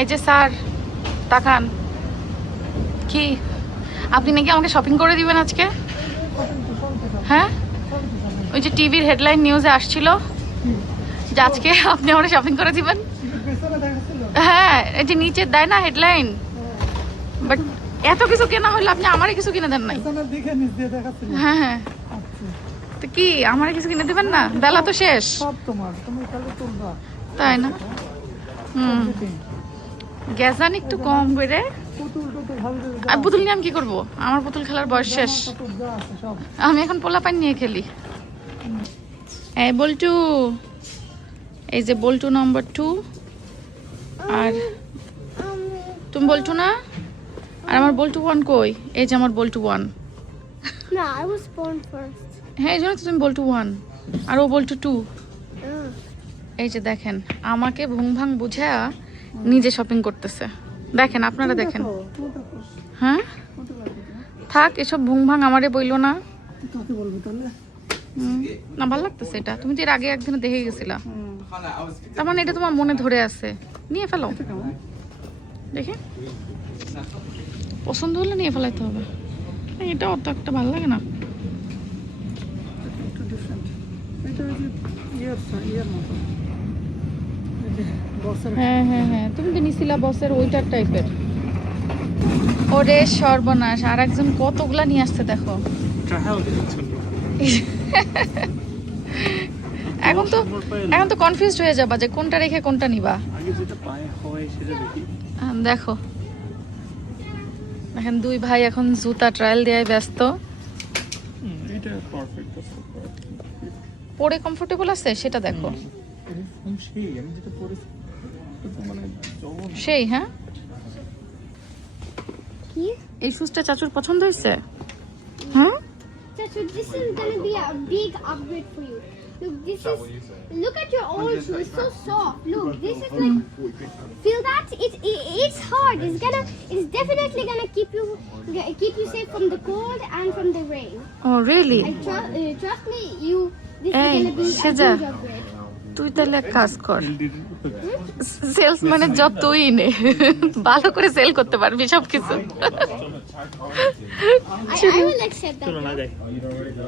এই যে স্যার তাকান, কি আপনি নাকি আমাকে শপিং করে দিবেন আজকে? হ্যাঁ, ওই যে টিভির হেডলাইন নিউজে আসছিল যে আজকে আপনি আমাকে শপিং করে দিবেন। হ্যাঁ, এই যে নিচে দেয় না হেডলাইন, বাট এত কিছু কেনা হইলে আপনি আমারই কিছু কিনে দেন নাই। হ্যাঁ হ্যাঁ, তো কি আমারই কিছু কিনে দিবেন না? বেলা তো শেষ। তাই না? গ্যাসান একটু কম করে। আর পুতুল নিয়ে আমি কি করবো? আমার পুতুল খেলার বয়স শেষ। আমি এখন পোলাপান নিয়ে খেলি। এই বল্টু, এই যে বল্টু নম্বর 2। আর তুমি বল্টু না? আর আমার বল্টু 1 কই? এই যে আমার বল্টু 1। No, I was born first. হ্যাঁ, এই জন্য তো তুমি বল্টু 1 আর ও বল্টু 2। এই যে দেখেন, আমাকে ভুং ভাং বুঝা নিজে শপিং করতেছে। দেখেন, আপনারা দেখেন। হ্যাঁ, থাক এসব ভুং ভাং আমারে বইলো না। না, ভালো লাগতেছে এটা। তুমি তো এর আগে একদিন দেখে গেছিলা, তার মানে এটা তোমার মনে ধরে আছে। নিয়ে ফেলো, দেখে পছন্দ হলে নিয়ে ফেলাইতে হবে। এটা অত একটা ভালো লাগে না। হ্যাঁ হ্যাঁ হ্যাঁ, তুমি তো নিছিলা বসের ওইটার টাইপের। ওরে সর্বনাশ, আর একজন কতগুলা নিয়ে আসছে দেখো। এখন তো কনফিউজড হয়ে যাবা যে কোনটা রেখে কোনটা নিবা। দেখো, এখন দুই ভাই এখন জুতা ট্রায়াল দেওয়ায় ব্যস্ত। পরে কমফোর্টেবল আছে সেটা দেখো। সেই হ্যাঁ, এই শুজটা চাচুর পছন্দ হয়েছে। হুম, Chachu, this is gonna be a big upgrade for you. Look, this is. Look at your old shoe. It's so soft. Look, this is like. Feel that? It's hard. It's definitely gonna keep you safe from the cold and from the rain. oh really? Trust me, you. This Hey, is gonna be a Sheja. huge upgrade. তুই তাহলে এক কাজ কর, সেলসম্যানের job তুই নে, ভালো করে sell করতে পারবি সবকিছু। I will accept that.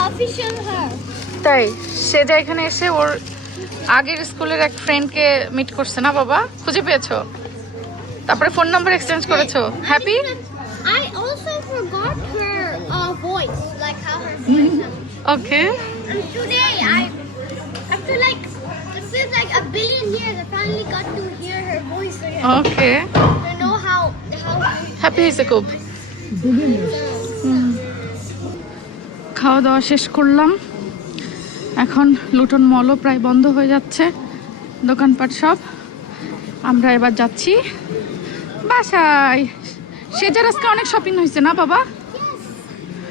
Official her. তাই সে যা এখানে এসে ওর আগের স্কুলের এক ফ্রেন্ডকে মিট করছে না বাবা? খুঁজে পেয়েছো? তারপরে ফোন নাম্বার এক্সচেঞ্জ করেছো? Happy? I also forgot her voice, like how her voice sounds. Okay. And today, after like, it feels like a billion years, I finally got to hear her voice again. Okay, To know how happy হয়েছে খুব। খাওয়া দাওয়া শেষ করলাম, এখন Luton মলও প্রায় বন্ধ হয়ে যাচ্ছে, দোকানপাট সব। আমরা এবার যাচ্ছি বাসায়। সেজার আজকে অনেক শপিং হয়েছে না বাবা?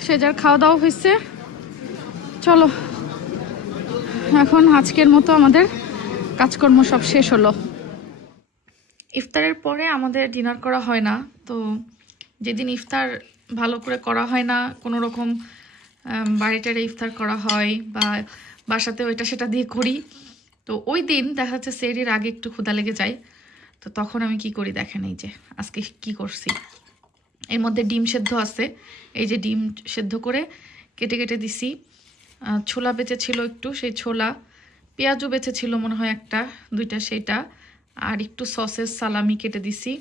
সেজার খাওয়া দাওয়া হয়েছে। চলো, এখন আজকের মতো আমাদের কাজকর্ম সব শেষ হলো। ইফতারের পরে আমাদের ডিনার করা হয় না, তো যেদিন ইফতার ভালো করে করা হয় না, কোনো রকম বাড়িটারে ইফতার করা হয় বা বাসাতে ওইটা সেটা দিয়ে করি, তো ওই দিন দেখা যাচ্ছে সেহরির আগে একটু ক্ষুধা লেগে যায়। তো তখন আমি কি করি দেখেন, এই যে আজকে কি করছি। এর মধ্যে ডিম সেদ্ধ আছে, এই যে ডিম সেদ্ধ করে কেটে কেটে দিছি। ছোলা বেঁচে ছিল একটু, সেই ছোলা, পেঁয়াজও বেঁচে ছিল মনে হয় একটা দুইটা, সেইটা, আর একটু সসেস সালামি কেটে দিছি,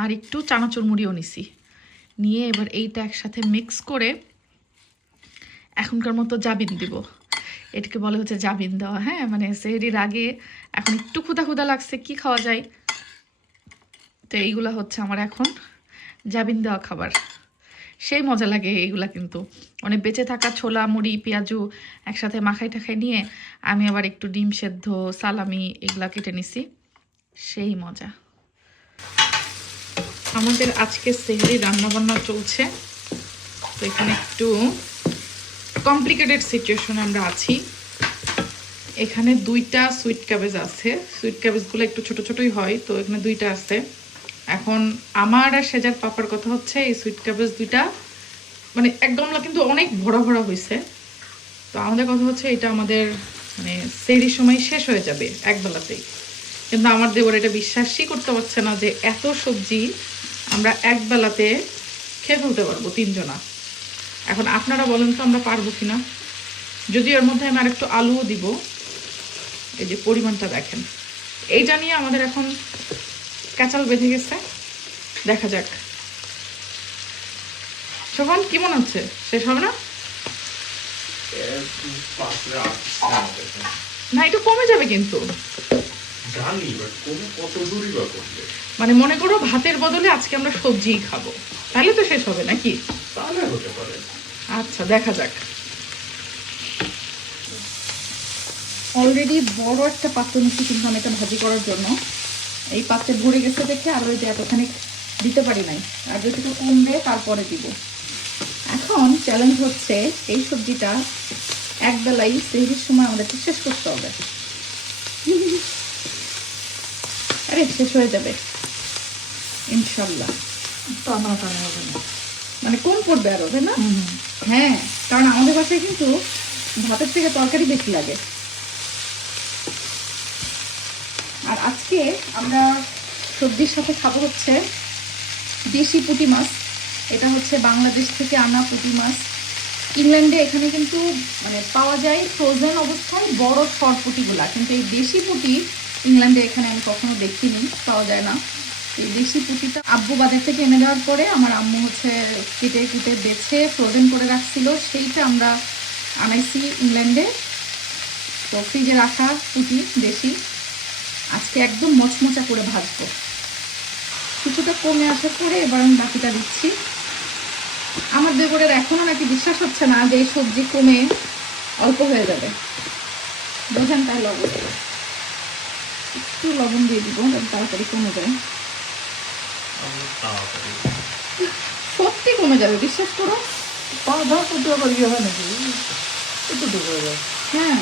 আর একটু চানাচুর মুড়িও নিছি। নিয়ে এবার এইটা একসাথে মিক্স করে এখনকার মতো জাবিন দিব। এটাকে বলে হচ্ছে জাবিন দেওয়া। হ্যাঁ, মানে সেহরির আগে এখন একটু ক্ষুধা ক্ষুধা লাগছে, কি খাওয়া যায়, তো এইগুলা হচ্ছে আমার এখন জাবিন দেওয়া খাবার। সেই মজা লাগে এইগুলা, কিন্তু মানে বেঁচে থাকা ছোলা মুড়ি পেঁয়াজু একসাথে মাখাই টাখাই নিয়ে আমি আবার একটু ডিম সেদ্ধ সালামি এগুলা কেটে নিছি, সেই মজা। আমাদের আজকে সেহরি রান্নাবান্না চলছে, তো এখানে একটু কমপ্লিকেটেড সিচুয়েশনে আমরা আছি। এখানে 2টা সুইট ক্যাবেজ আছে, সুইট ক্যাবেজগুলো একটু ছোট ছোটই হয়, তো এখানে 2টা আছে। এখন আমার আর সেজার পাপার কথা হচ্ছে এই সুইট ক্যাবেজ 2টা মানে এক গামলা কিন্তু অনেক ভরা ভরা হয়েছে। তো আমাদের কথা হচ্ছে এটা আমাদের মানে সেহরির সময় শেষ হয়ে যাবে একবেলাতেই। কিন্তু আমার দেবর এটা বিশ্বাসই করতে পারছে না যে এত সবজি আমরা এক বেলাতে খেয়ে ফেলতে পারবো তিনজনা। এখন আপনারা বলেন তো আমরা পারবো কিনা। যদিও এর মধ্যে আমি আর একটু আলুও দিব। এই যে পরিমাণটা দেখেন, এইটা নিয়ে আমাদের এখন ক্যাচাল বেঁধে গেছে। দেখা যাক। শোভন কি মনে হচ্ছে, শেষ হবে না? না, একটু কমে যাবে কিন্তু। মানে মনে করো ভাতের বদলে আজকে আমরা সবজিই খাবো, তাহলে তো শেষ হবে নাকি? আচ্ছা, দেখা যাক। অলরেডি বড় একটা পাত্র নিচ্ছি কিন্তু আমি এটা ভাজি করার জন্য। এই পাত্রে ভরে গেছে দেখে আর ওই যে এতখানি দিতে পারি নাই, আর যেটুকু কমবে তারপরে দিব। এখন চ্যালেঞ্জ হচ্ছে এই সবজিটা এক বেলাই সেহরির সময় আমাদেরকে শেষ করতে হবে। আরে শেষ হয়ে যাবে ইনশাল্লাহ। মানে কম পড়বে আরো, তাই না? হ্যাঁ, কারণ আমাদের বাসায় কিন্তু ভাতের থেকে তরকারি বেশি লাগে। আর আজকে আমরা সবজির সাথে খাবো হচ্ছে দেশি পুঁটি মাছ। এটা হচ্ছে বাংলাদেশ থেকে আনা পুঁটি মাছ। ইংল্যান্ডে এখানে কিন্তু মানে পাওয়া যায় ফ্রোজেন অবস্থায় বড় শর্ট পুঁটিগুলা, কিন্তু এই দেশি পুঁটি ইংল্যান্ডে এখানে আমি কখনো দেখিনি, পাওয়া যায় না। এই দেশি পুঁটিটা আব্বু বাজার থেকে এনে দেওয়ার পরে আমার আম্মু হচ্ছে কেটে কুটে বেছে ফ্রোজেন করে রাখছিল, সেইটা আমরা আনাইছি ইংল্যান্ডে। তো ফ্রিজে রাখা পুঁটি দেশি, আজকে একদম মচমচা করে ভাজবো। কিছুটা কমে আসার পরে এবার আমি বাকিটা দিচ্ছি। আমার দেবরের এখনো নাকি বিশ্বাস হচ্ছে না যে এই সবজি কমে অল্প হয়ে যাবে। বোঝেন তাহলে অবস্থা। একটু লবণ দিয়ে দিব যাতে তাড়াতাড়ি কমে যায়। সত্যি কমে যাবে, বিশ্বাস করো। হ্যাঁ,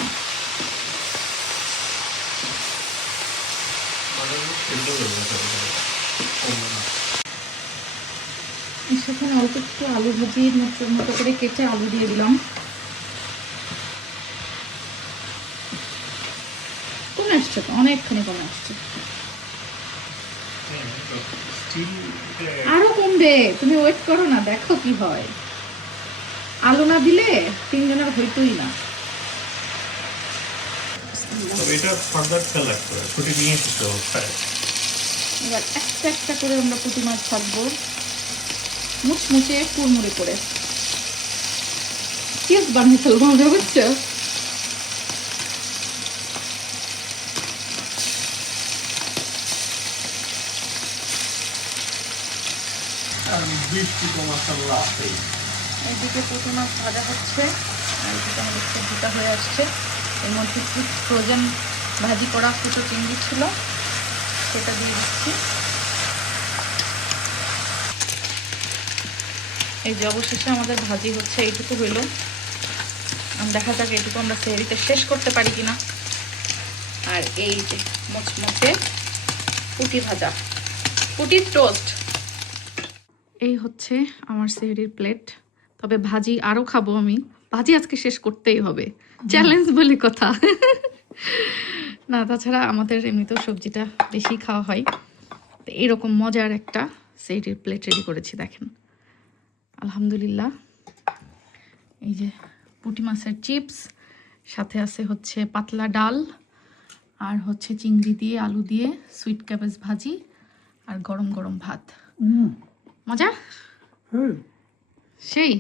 সেখানে অল্প একটু আলু ভাজি মতো করে কেটে আলু দিয়ে দিলাম। কমে আসছে তো, অনেকখানি কমে আসছে। আরো কমবে, তুমি ওয়েট করো না, দেখো কি হয়। আলু না দিলে তিনজনের হইতোই না। এবার একটা একটা করে আমরা পুঁটি মাছ থাকবো মুচমুচে কুড়মুড়ে করে কেক বানিয়ে ফেলবো আমরা, বুঝছো? এদিকে পুঁটি মাছ ভাজা হচ্ছে আর এদিকে আমাদের সবজিটা হয়ে আসছে। এর মধ্যে একটু ফ্রোজেন ভাজি করা ফুটো চিংড়ি ছিল, সেটা দিয়ে দিচ্ছি। এই যে অবশেষে আমাদের ভাজি হচ্ছে, এইটুকু হইল। দেখা যাক এইটুকু আমরা সেহরিতে শেষ করতে পারি কিনা। আর এই যে মচমচে পুঁটি ভাজা, পুঁটির টোস্ট। এই হচ্ছে আমার সেহরির প্লেট। তবে ভাজি আরও খাবো আমি, ভাজি আজকে শেষ করতেই হবে, চ্যালেঞ্জ বলে কথা। না, তাছাড়া আমাদের এমনিতেও সবজিটা বেশি খাওয়া হয়। তো এইরকম মজার একটা সেহরির প্লেট রেডি করেছি, দেখেন। আলহামদুলিল্লাহ। এই যে পুঁটি মাছের চিপস, সাথে আছে হচ্ছে পাতলা ডাল, আর হচ্ছে চিংড়ি দিয়ে আলু দিয়ে সুইট ক্যাবেজ ভাজি, আর গরম গরম ভাত। মজা সেই।